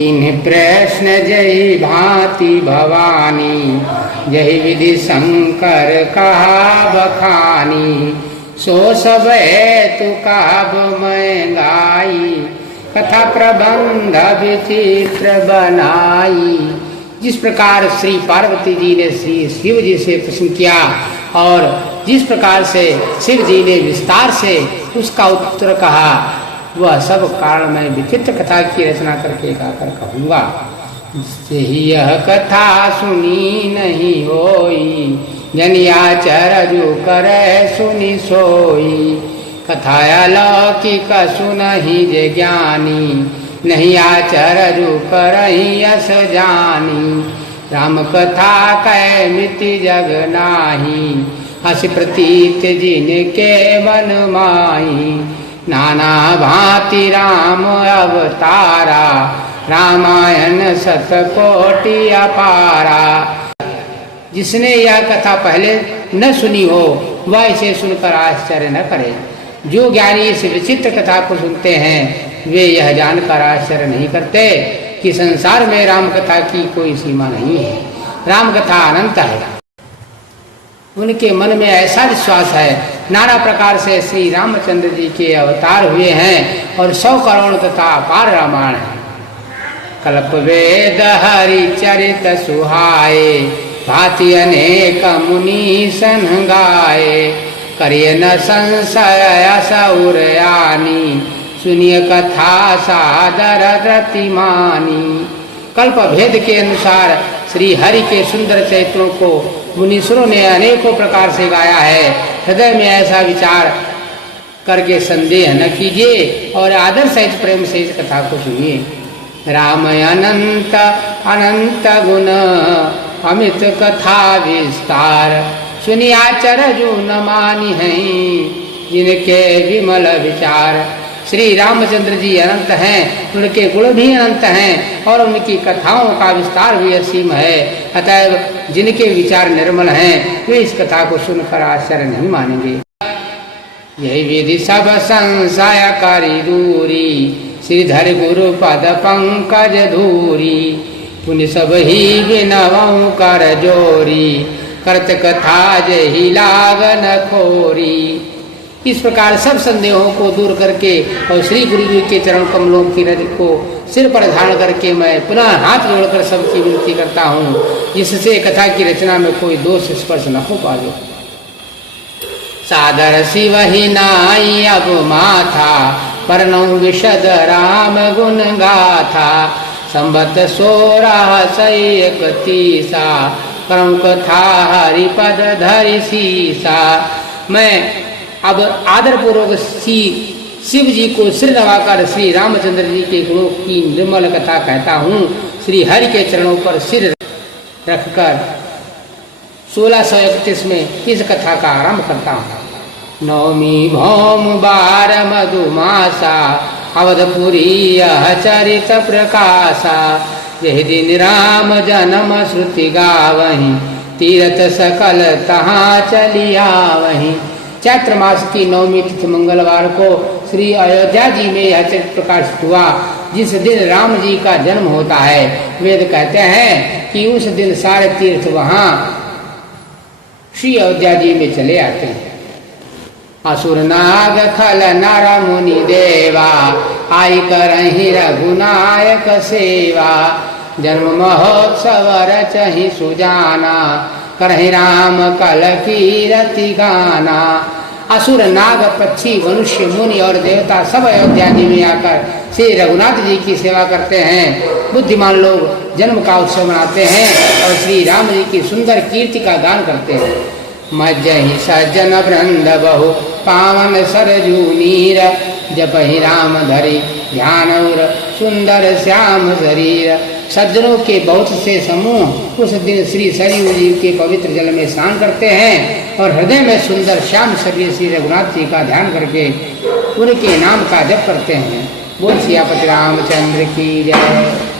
इन्ह प्रश्न जहि भांति भवानी, जहि विधि शंकर कहा बखानी। सो सब हेतु काव्य मैं गाई, कथा प्रबंध विचित्र बनाई। जिस प्रकार श्री पार्वती जी ने श्री शिव जी से प्रश्न किया और जिस प्रकार से शिव जी ने विस्तार से उसका उत्तर कहा, वह सब कारण मैं विचित्र कथा की रचना करके गाकर कहूँगा। यह कथा सुनी नहीं होई, जनियाचर जो करे सुनी सोई। कथाया लौकिक सुनहि जे ज्ञानी, नहीं आचर जो करहि यस जानी। राम कथा कै मिति जग नाही, हस प्रतीत जिनके मन माही। नाना भांति राम अवतारा, रामायण शतकोटि अपारा। जिसने यह कथा पहले न सुनी हो वह इसे सुनकर आश्चर्य न करे। जो ज्ञानी इस विचित्र कथा को सुनते हैं वे यह जानकर आश्चर्य नहीं करते कि संसार में राम कथा की कोई सीमा नहीं है, राम कथा अनंत है। उनके मन में ऐसा विश्वास है नाना प्रकार से श्री रामचंद्र जी के अवतार हुए हैं और 100 करोड़ तथा अपार रामायण है। कल्प वेद हरि चरित सुहाए, भांति अनेक मुनि सन गाए। करिय न संशय सौरयानी, सुनिय कथा सादर रतिमानी। कल्प भेद के अनुसार श्री हरि के सुंदर चरित्रों को मुनीश्वरों ने अनेकों प्रकार से गाया है। हृदय में ऐसा विचार करके संदेह न कीजिए और आदर सहित प्रेम से इस कथा को सुनिए। राम अनंत अनंत गुण, अमित कथा विस्तार। सुनियाचर जो न मानी है, जिनके विमल विचार। श्री रामचंद्र जी अनंत हैं, उनके गुण भी अनंत हैं और उनकी कथाओं का विस्तार भी असीम है। अतएव जिनके विचार निर्मल हैं वे इस कथा को सुनकर आश्चर्य नहीं मानेंगे। यही विधि सब संशय करी दूरी, श्रीधर गुरु पद पंकज धूरी। पुण्य सब ही विनवं कर जोरी, करत कथा जहि लागन खोरी। इस प्रकार सब संदेहों को दूर करके और श्री गुरु जी के चरण कमलों की रज को सिर पर धारण करके मैं पुनः हाथ जोड़कर सबकी विनती करता हूँ, जिससे कथा की रचना में कोई दोष स्पर्श न हो पाए। सादर शिव ही नाई अब माथा, परनौ विशद राम गुण गाथा। संबत 1631, परम कथा हरिपद धरि सीसा। मैं अब आदर पूर्वक श्री शिव जी को सिर नवाकर श्री रामचंद्र जी के गुणों की निर्मल कथा कहता हूँ। श्री हरि के चरणों पर सिर रखकर 1631 में इस कथा का आरंभ करता हूँ। नवमी भौम बार मधुमासा, अवधपुरी यह चरित प्रकाशा। यह दिन राम जन्म श्रुति गावहीं, तीरथ सकल तहाँ चलिया वहीं। चैत्र मास की नवमी तिथि मंगलवार को श्री अयोध्या जी में यह चरित्र प्रकाशित हुआ। जिस दिन राम जी का जन्म होता है, वेद कहते हैं कि उस दिन सारे तीर्थ वहाँ श्री अयोध्या जी में चले आते हैं। असुर नाग खल नर मुनि देवा, आई करहि रघुनायक सेवा। जन्म महोत्सव रचहि सुजाना, करहि राम कल कीरति गाना। असुर नाग पक्षी मनुष्य मुनि और देवता सब अयोध्या जी में आकर श्री रघुनाथ जी की सेवा करते हैं। बुद्धिमान लोग जन्म का उत्सव मनाते हैं और श्री राम जी की सुंदर कीर्ति का गान करते हैं। मज्जहि सज्जन वृंद बहु, पावन सरजू नीर। जपहि राम धरि ध्यान सुंदर श्याम शरीर। सज्जनों के बहुत से समूह उस दिन श्री सरयू जी के पवित्र जल में स्नान करते हैं और हृदय में सुंदर श्याम शरीर श्री रघुनाथ जी का ध्यान करके उनके नाम का जप करते हैं। बोल सियापति रामचंद्र की जय।